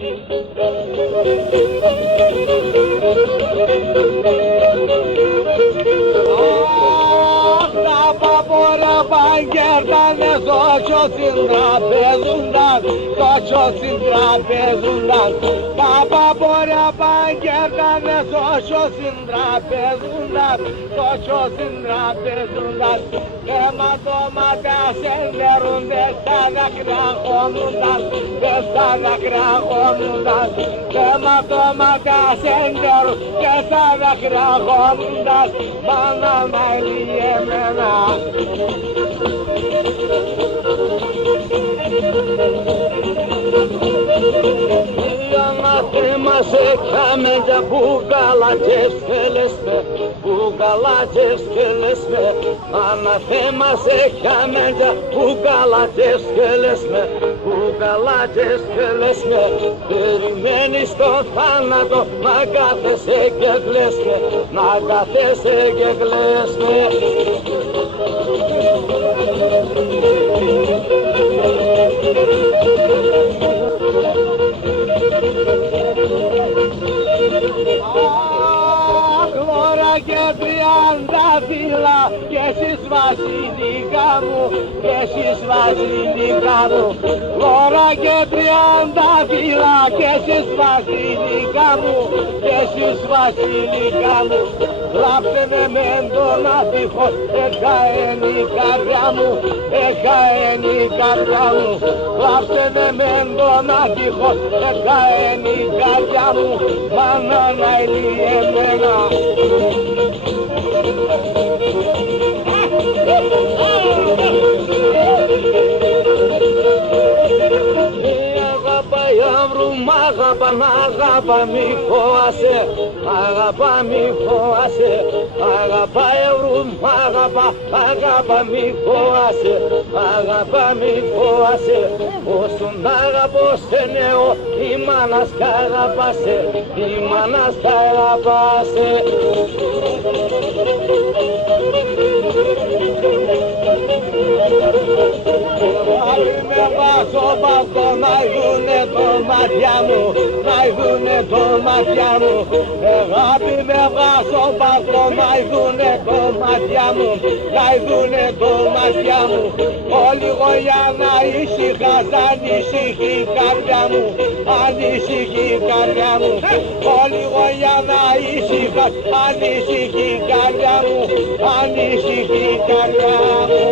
Τα παπόρα παγκέρτανες όσο συντραπέζουνταν, τόσο συντραπέζουνταν. Τα παπόρα παγκέρτανες όσο συντραπέζουνταν, τόσο συντραπέζουνταν. Αιματώματα σεντερούνται στα δάκρυα χώνονταν, στα δάκρυα χώνονταν. Αιματώματα σεντερούνται στα δάκρυα χώνονταν, μάνα μέλη εμένα. Αναθέμασε κάμεντα μπουγαλατζεύσκελεσμε, μπουγαλατζεύσκελεσme. Αναθέμασε κάμεντα μπουγαλατζεύσκελεσme, μπουγαλατζεύσκελεσme. Περιμένεις τον θάνατο να κάθεσαι και κλαίσμε, να κάθεσαι και κλαίσμε. Χλώρα και 30 φύλλα κι εσείς βασιλικά μου, κι εσείς βασιλικά μου. Χλώρα και 30 φύλλα κι εσείς βασιλικά μου, κι εσείς βασιλικά μου. Γράψτε με τον άτυχο, εκαένει η καρδιά μου, εκαένει η καρδιά μου. Γράψτε με τον άτυχο, εκαένει η καρδιά μου, μάνα να είναι εμένα. Αγάπα, αγάπα μη φοάσαι, αγάπα μη φοάσαι. Αγάπα ευρού, αγάπα μη φοάσαι, αγάπα μη φοάσαι. Όσον αγαπώ σε νέο, η μάνας κι αγαπάσαι, η μάνας κι αγαπάσαι. Με βάζω μπαλκό να δουνε το μάτια μου, να δουνε το μάτια μου. Αγάπη με βάζω μπαλκό να δουνε το μάτια μου, να δουνε το μάτια μου. Λίγο για να ησυχάς, ανησυχεί η καρδιά μου, ανησυχεί η καρδιά μου. Λίγο για να ησυχάς, ανησυχεί η καρδιά μου, ανησυχεί η καρδιά μου.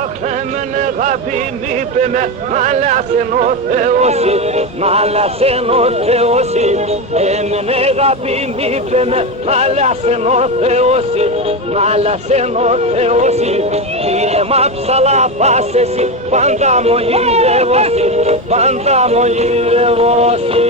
Αχ, έμενε αγάπη μη πέμε, μάλασεν ο Θεός, μάλασεν ο Θεός. Έμενε αγάπη μη πέμε, μάλασεν ο Θεός, μάλασεν ο Θεός. Κύριε μα ψαλά πας εσύ, πάντα μου γυρεύωσι, πάντα μου γυρεύωσι.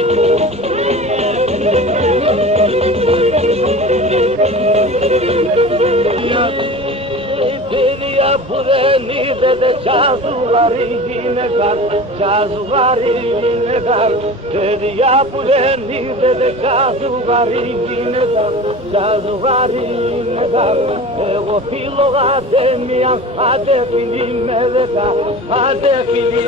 Που δεν είδετε κι ζουγαρή γυναίκα, κι ζουγαρή γυναίκα. Παιδιά που δεν είδετε κι ζουγαρή γυναίκα, κι ζουγαρή γυναίκα. Εγώ φίλο άντε μία, άντε φίλη με 10, άντε φίλη